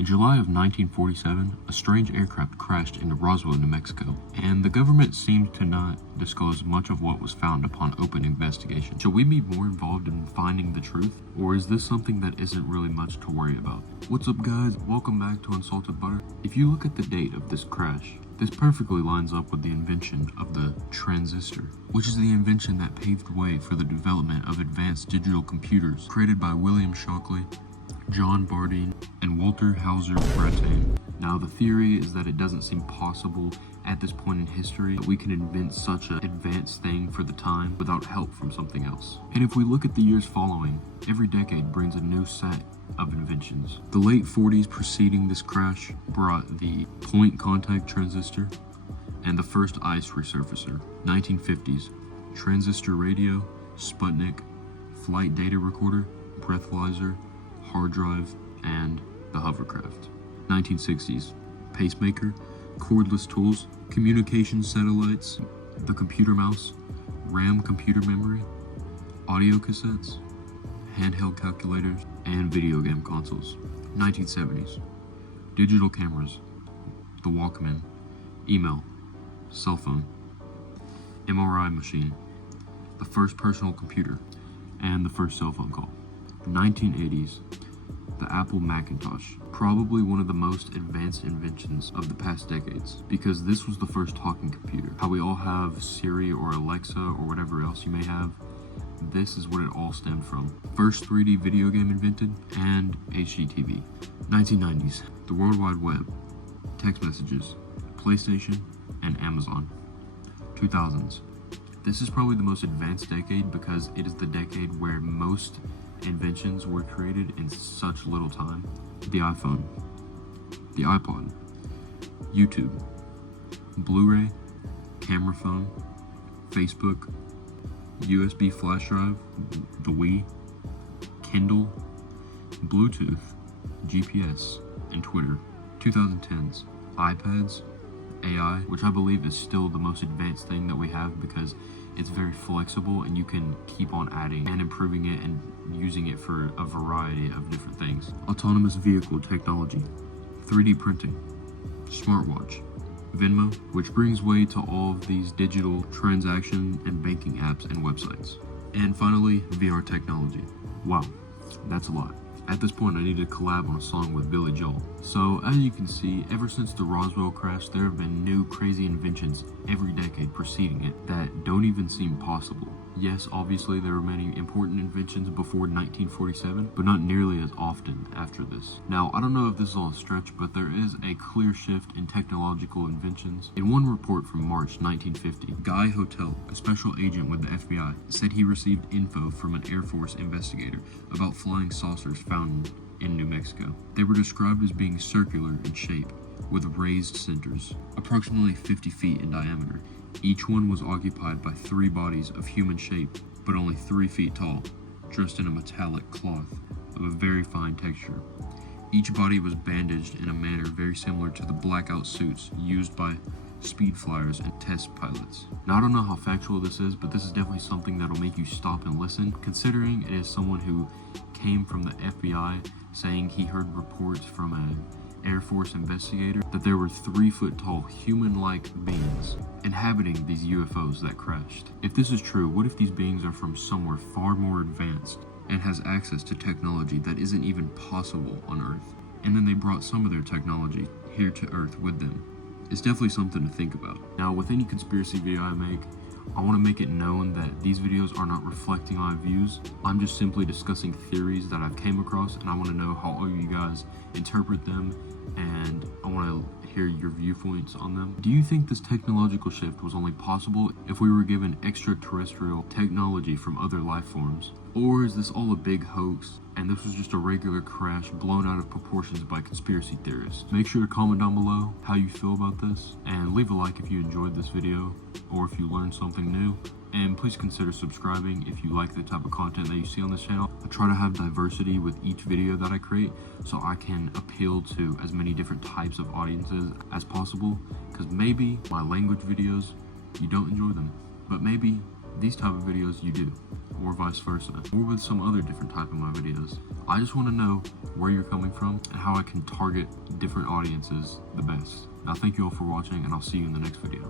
In July of 1947, a strange aircraft crashed into Roswell, New Mexico, and the government seemed to not disclose much of what was found upon open investigation. Should we be more involved in finding the truth, or is this something that isn't really much to worry about? What's up, guys? Welcome back to Unsalted Butter. If you look at the date of this crash, this perfectly lines up with the invention of the transistor, which is the invention that paved way for the development of advanced digital computers created by William Shockley, John Bardeen, and Walter Hauser Brattain. Now, the theory is that it doesn't seem possible at this point in history that we can invent such an advanced thing for the time without help from something else. And if we look at the years following, every decade brings a new set of inventions. The late 40s preceding this crash brought the point contact transistor and the first ice resurfacer. 1950s, transistor radio, Sputnik, flight data recorder, breathalyzer, hard drive, and the hovercraft. 1960s, pacemaker, cordless tools, communication satellites, the computer mouse, RAM computer memory, audio cassettes, handheld calculators, and video game consoles. 1970s, digital cameras, the Walkman, email, cell phone, MRI machine, the first personal computer, and the first cell phone call. 1980s, the Apple Macintosh, probably one of the most advanced inventions of the past decades, because this was the first talking computer. How we all have Siri or Alexa or whatever else you may have, this is what it all stemmed from. First 3D video game invented, and HDTV. 1990s, the World Wide Web, text messages, PlayStation, and Amazon. 2000s, this is probably the most advanced decade because it is the decade where most inventions were created in such little time. The iPhone, the iPod, YouTube, Blu-ray, camera phone, Facebook, USB flash drive, the Wii, Kindle, Bluetooth, GPS, and Twitter. 2010s, iPads, AI, which I believe is still the most advanced thing that we have because it's very flexible and you can keep on adding and improving it and using it for a variety of different things. Autonomous vehicle technology, 3D printing, smartwatch, Venmo, which brings way to all of these digital transaction and banking apps and websites. And finally, VR technology. Wow, that's a lot. At this point, I need to collab on a song with Billy Joel. So, as you can see, ever since the Roswell crash, there have been new crazy inventions every decade preceding it that don't even seem possible. Yes, obviously there were many important inventions before 1947, but not nearly as often after this. Now, I don't know if this is all a stretch, but there is a clear shift in technological inventions. In one report from March 1950, Guy Hotel, a special agent with the FBI, said he received info from an Air Force investigator about flying saucers found in New Mexico. They were described as being circular in shape, with raised centers, approximately 50 feet in diameter. Each one was occupied by 3 bodies of human shape, but only 3 feet tall, dressed in a metallic cloth of a very fine texture. Each body was bandaged in a manner very similar to the blackout suits used by speed flyers and test pilots. Now, I don't know how factual this is, but this is definitely something that'll make you stop and listen, considering it is someone who came from the FBI saying he heard reports from an Air Force investigator that there were 3-foot tall human-like beings inhabiting these UFOs that crashed. If this is true, what if these beings are from somewhere far more advanced and has access to technology that isn't even possible on Earth, and then they brought some of their technology here to Earth with them? It's definitely something to think about. Now, with any conspiracy video I make, I want to make it known that these videos are not reflecting my views. I'm just simply discussing theories that I've came across, and I want to know how all you guys interpret them, and I want to hear your viewpoints on them. Do you think this technological shift was only possible if we were given extraterrestrial technology from other life forms? Or is this all a big hoax, and this was just a regular crash blown out of proportions by conspiracy theorists? Make sure to comment down below how you feel about this, and leave a like if you enjoyed this video, or if you learned something new. And please consider subscribing if you like the type of content that you see on this channel. I try to have diversity with each video that I create so I can appeal to as many different types of audiences as possible, because maybe my language videos, you don't enjoy them, but maybe these type of videos you do, or vice versa, or with some other different type of my videos. I just want to know where you're coming from and how I can target different audiences the best. Now, thank you all for watching, and I'll see you in the next video.